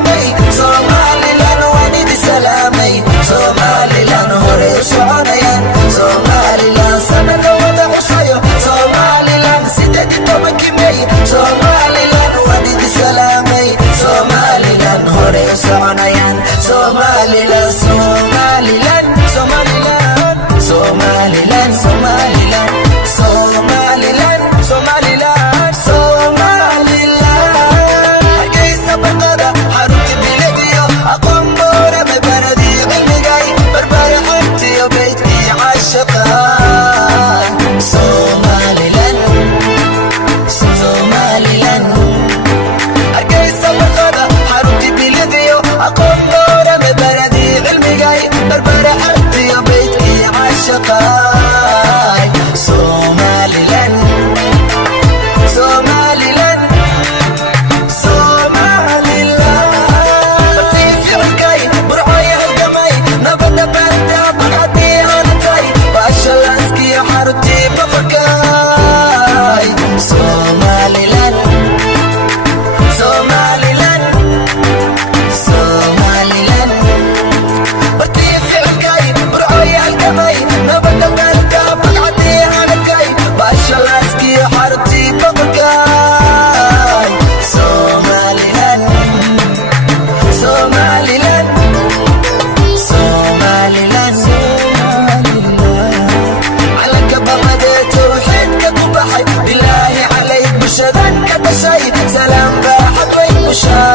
kimay Somaliland waan idi salaamay Somaliland hore u soconayaan Somaliland sanada wada xusayo Somaliland 18 kimay Somaliland waan idi salaamay Somaliland hore u soconayaan Somaliland Somaliland Somaliland Somaliland Somaliland Somaliland Somaliland Somaliland hargeysa barqada xarunta biladiyo aqoon boorame baradii cilmigay barbara xabtiyo beydkii caashaqaan Somaliland Somaliland hargeysa barqada xarunta biladiyo aqoon boorame baradii cilmigay barbara xabtiyo beydkii caashaqaan Somaliland Somaliland Somaliland bartii ficilkay burcooya halgamay nabada baarta baqcadii hanatay baashalaaskiyo xaruntii boqorkay Somaliland Somaliland Somaliland bartii ficilkay burcooya halgamay nabada baarta baqcadii hanatay baashalaaskiyo xaruntii boqorkay Somaliland Somaliland Somaliland calanka bamadee tawxiidka ku baxay bilaahi calayk bushadan ka dhashay salaam baaxad weyn bushaa